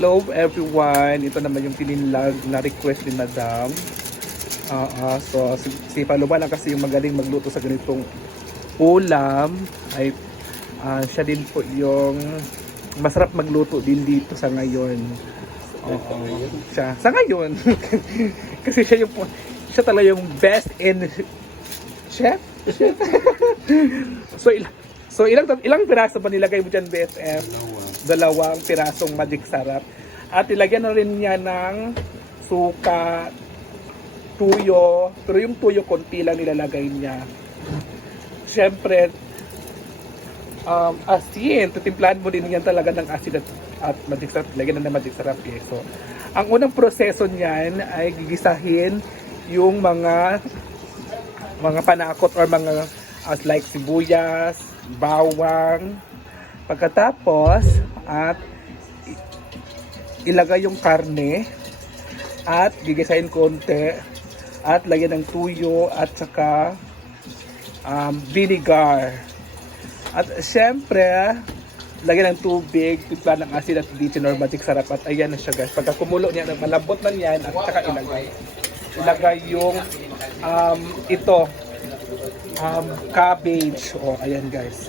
Hello everyone, ito naman yung tininlag na request ni Madam. So si Paloma lang kasi yung magaling magluto sa ganitong ulam. Ay siya din po yung masarap magluto din dito sa ngayon. Siya sa ngayon. Kasi siya talaga yung best in chef. So ilang piraso ba nilagay mo dyan, BFF? Dalawang pirasong magic sarap. At ilagyan na rin niya ng suka, tuyo. Pero yung tuyo, konti lang nilalagay niya. Siyempre, asin. Titimplahan mo din yan talaga ng asin at magic sarap. Ilagyan na ng magic sarap. Eh. So, ang unang proseso niyan ay gigisahin yung mga panakot or mga like sibuyas, bawang. Pagkatapos at ilagay yung karne at gigisahin konti at lagyan ng tuyo at saka vinegar. At syempre lagyan ng tubig, timpla ng asin at bitchin or magic sarap. At ayan na siya guys. Pagka kumulo niya, malambot na yan at saka ilagay yung cabbage. Ayan guys.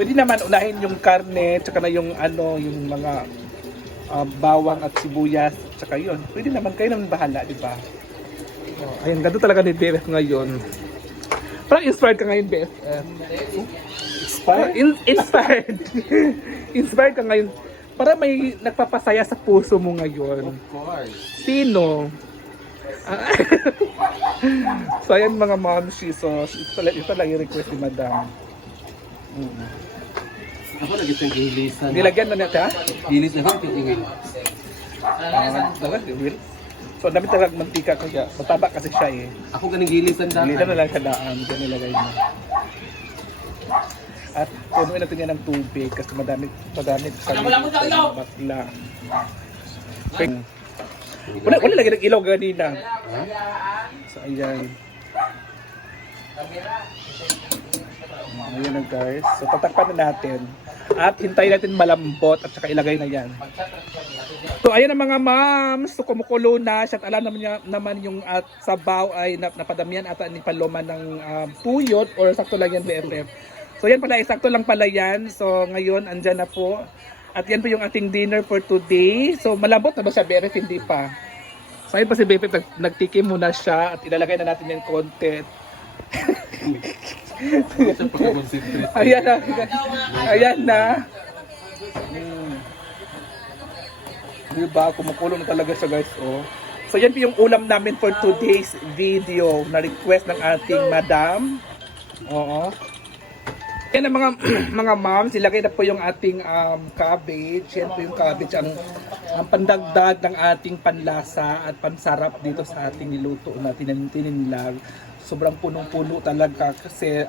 Pwede naman unahin yung karne, tsaka na yung mga bawang at sibuyas, tsaka yun. Pwede naman, kayo naman bahala, di ba? Ayun, ganito talaga ni BFF ngayon. Parang inspired ka ngayon, BFF. Inspired? Inspired ka ngayon. Para may nagpapasaya sa puso mo ngayon. Of course. Sino? So, ayan mga momshi. So, ito lang yung request ni Madam. Ako lagi siyang gilisan. Nilagyan na natin, ha? Gilis na ako tingin. So, dami talagang mantika kaya. Mataba kasi siya eh. Ako ganing gilisan dati. Dito na lang sa daan. Dito nilagay mo. At punuin natin yan ng tubig kasi madami sa bakla. Wala lagi ng ilaw ganina. So, ayan. Ayan na guys. So, tatakpan na natin. At hintayin natin malambot at saka ilagay na yan. So, ayan ang mga moms. So, kumukulo na siya. At alam naman yung sabaw ay napadamihan ata ni Paloma ng puyot or sakto lang yan, BFF. So, yan pala. Sakto lang pala yan. So, ngayon, andyan na po. At yan po yung ating dinner for today. So, malambot na ba siya, BFF? Hindi pa. So, ayun pa si BFF. Nagtikim muna siya. At ilalagay na natin yung content. Ayan na. Ayan na. Diba? Kumukulo na talaga siya guys. So yan po yung ulam namin for today's video na request ng ating madam. Yan ang mga moms. Ilagay na po yung ating cabbage. Yan po yung cabbage ang pandagdag ng ating panlasa at pansarap dito sa ating niluto na tininlag. Sobrang punong-puno talaga kasi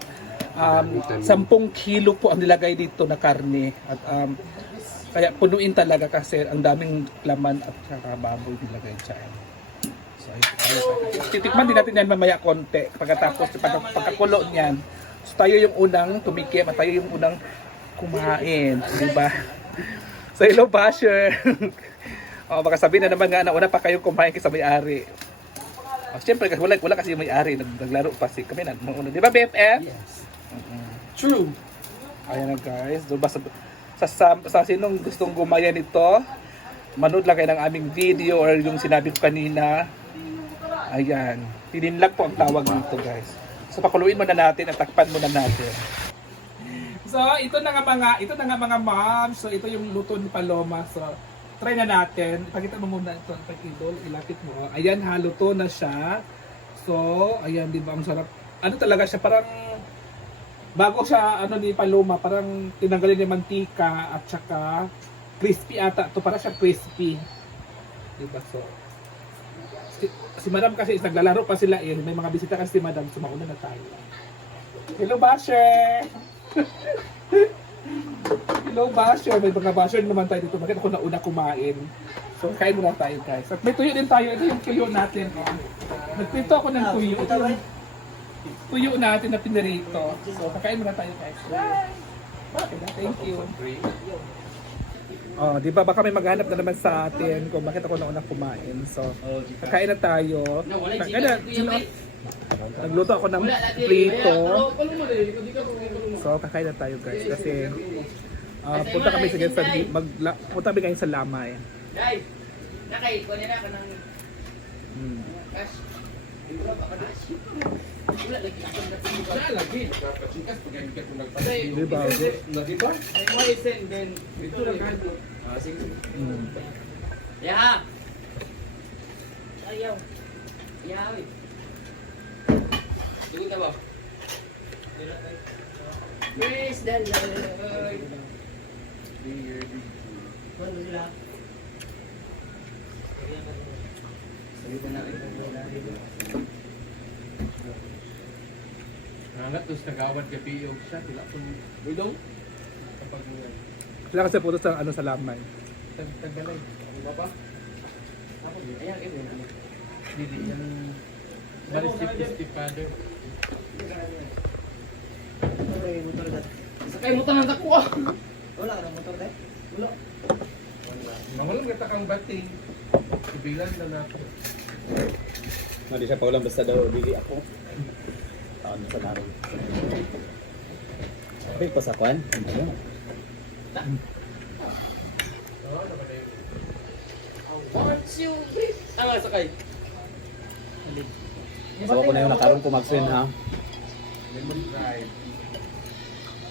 10 kilo po ang nilagay dito na karne at kaya punuin talaga kasi ang daming laman at saka baboy nilagay dyan. So titikman din natin yan mamaya konti pagkatapos pagkakulo niyan. So tayo yung unang tumikim at tayo yung unang kumain, di ba? So hello basher. Baka sabihin na naman nga na una pa kayo kumain kasi may-ari. Siyempre, wala kasi yung may-ari, naglaro pa si kami na una. Di ba, BFF? Yes. True. Ayan na guys. Diba, sa sinong gustong gumaya nito, manood lang kayo ng aming video or yung sinabi ko kanina. Ayan. Tininlag po ang tawag dito guys. So, pakuluin muna natin at takpan muna natin. So, ito na nga mga ma'am. So, ito yung luto ni Paloma. So, try na natin. Ipakita mo muna ito. Pag-idol, ilapit mo. Ayan, haluto na siya. So, ayan, di ba? Ang sarap. Ano talaga siya? Parang, bago siya, ni Paloma, parang tinanggalin yung mantika at saka crispy ata. Ito, parang siya crispy. Di ba? So, si Madam kasi naglalaro pa sila eh. May mga bisita kasi si Madam. So, mauna na tayo. Hello, Basher! Hello, basher. May mga basher naman tayo dito. Bakit ako nauna kumain? So, kain muna tayo, guys. At may tuyo din tayo. Ito yung tuyo natin. Nagprito ako ng tuyo. Ito yung tuyo natin na pinarito. So, kakain muna tayo, guys. Bye! Thank you. Oh, di ba baka may maghanap na naman sa atin kung bakit ako nauna kumain. So, kakain na tayo. Nagluto ako ng prito. So, kakain na tayo guys. Kasi, punta kami punta kami ngayon sa Lamay. Dai, nakay ko nila ka ng cash. Wala lagi ako lagi. Nakachikas pag ikat mo nagpatay. Di ba? Lagi ba? Mo send then ito lang ano. Sige. Ya. Ayaw. Ya. Tunggu ta ba? Praise the Lord. Ano sila? Nangat tos nagawad ka piyog siya. Tila kung budong. Kapag Sila kasi puto sa, sa Lamay. tagbalay. Ano ba ba? Ako ayan eh. Dili yan. Marisip father. Sakay mo tanang dako ah. Wala ka ng motor dahil? Wala. Nawalan kita kang bating. Ibilan na nato. Hindi siya paulang basta daw, dili ako. Taon na sa laro. Sabi ko sa kwan. Ano? What's you? Tama sakay. So ako na yung nakarong kumag-swim ha. Lemon drive.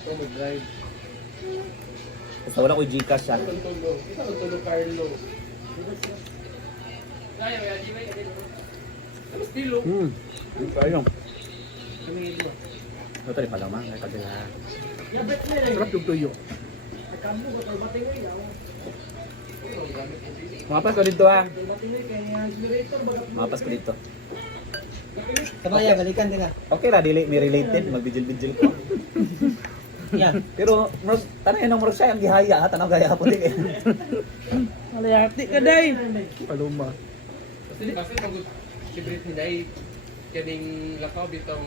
Ito mo drive. Basta wala ko Gcash siya. Tulog. Kita ko tulog Carlo. Kaya may aji ba? Tapos pilo. Ayun. Kami ito. Ito rin pala ma. Ay pagkala. Yabet na lang. Sarap yung tuyo. Nagkambo ko tol bating ko yaw. Mapas ko dito ha. Bating ko kaya generator baga. Mapas ko dito. Sabaya, balikan din ka. Okay lah, dili may related. Magbijil-bijil ko. Yan. Pero, tanay nang murag siya ang gihaya ha. Tanaw gaya po din eh. Malayati ka day. Paloma. Kasi pag sibrit ni Day, kaning lakaw bitong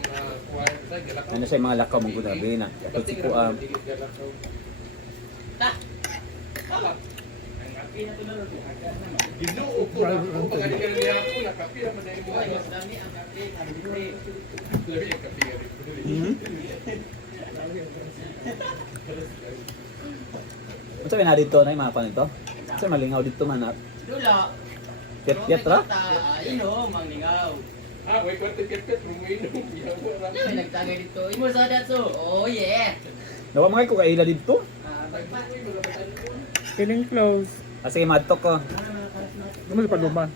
kwarta, galakaw. Ano siya yung mga lakaw mong gunabi na. Kapag si Kuam. Ta. Tala. Ang api na to lalo. Ginuo ko na ako. Pagkali ka na niya ako, nakapira man na yung Ay, mga. mas dami ang api. Ang dili. Labi yung kapira. Ano sabi na dito na yung mga panito? Kasi malingaw dito man. Dula. Pet-pet ra? Inom ang lingaw. Wait, kwarta-kit-kit, rumuinom. May nagtagay dito. Imo sa datso. Oh yeah. Nawa mga ko kaila dito. Pagpat. Feeling close. Sige, madtok ko. Ano si Paloma?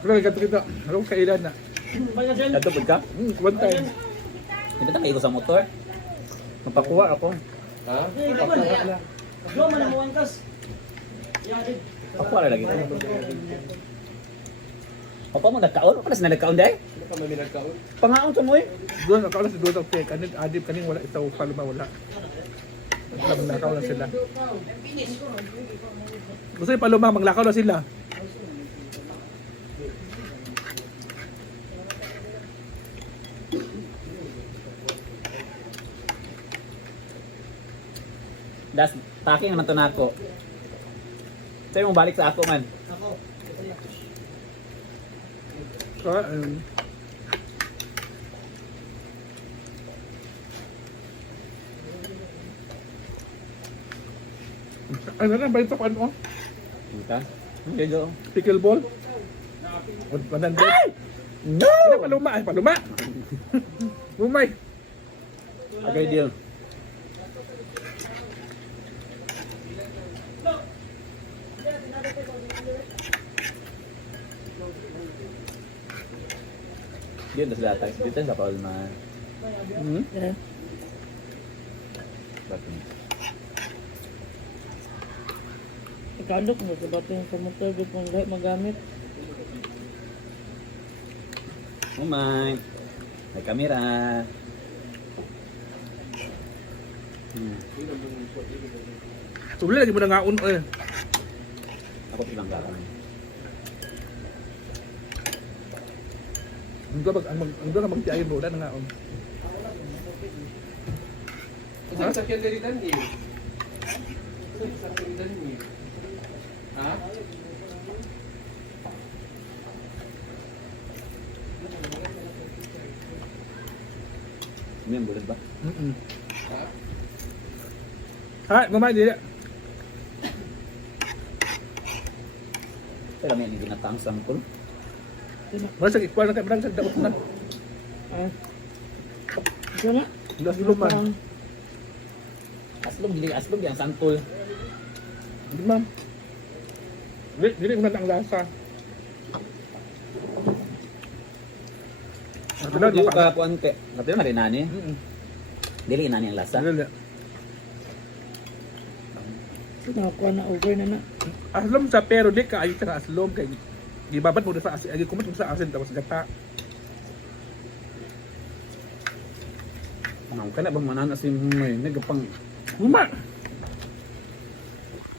Pero ganito kita. Ano kong kailan na? Dato pud ka? One time. Hindi na kayo sa motor. Mapakuha ako. Ha? Lo man mo angkas. Yadid. Pakuha na lagi. Apa mo nagkaon? Apa na nagkaon day? Ano ka may nagkaon? Pangaon sa mo eh. Doon, nakaulan si Dodo Pe. Adib kaning wala. Ito, Paloma wala. Maglakaw na sila. Gusto yung Paloma, maglakaw na sila. Das, packing naman to na ako. Sa'yo mong balik sa ako man. So, ano na ba ito? Ano? Ka? Okay, go. Pickleball? 100? No! Ano, Paloma? Ay, Paloma! Bumay! Okay, deal. Yun, tas datang. Dito sa Palma. Yeah. Bakit? Ikalok mo sa bato yung sa motor. Di kong lahat magamit. Umay. May kamera. Suli lagi mo na ngaon eh. Ako bilang gawin. Ang doon ang magtiyayin mo, wala na ngaon. Kasi sa kyan dali tani. Sa pindan mo eh. Ha? May bulat ba? Ha? Ha, mamay dili. Pero may ginatang sangkol. Masa ikuan na kay brang sa daot na. Ah. Ito na. Las luman. Aslog yang sangkol. Di ma'am. Dili mo na ang lasa. Ako di ka kuante. Kapila na rin nani. Dili nani ang lasa. Dili. Nakakuha na over na na. Aslom sa pero di ka ayos sa aslom kay gibabat mo sa asin, agi kumat mo sa asin tapos gata. Ano kana bang manana si may nagapang Kuma.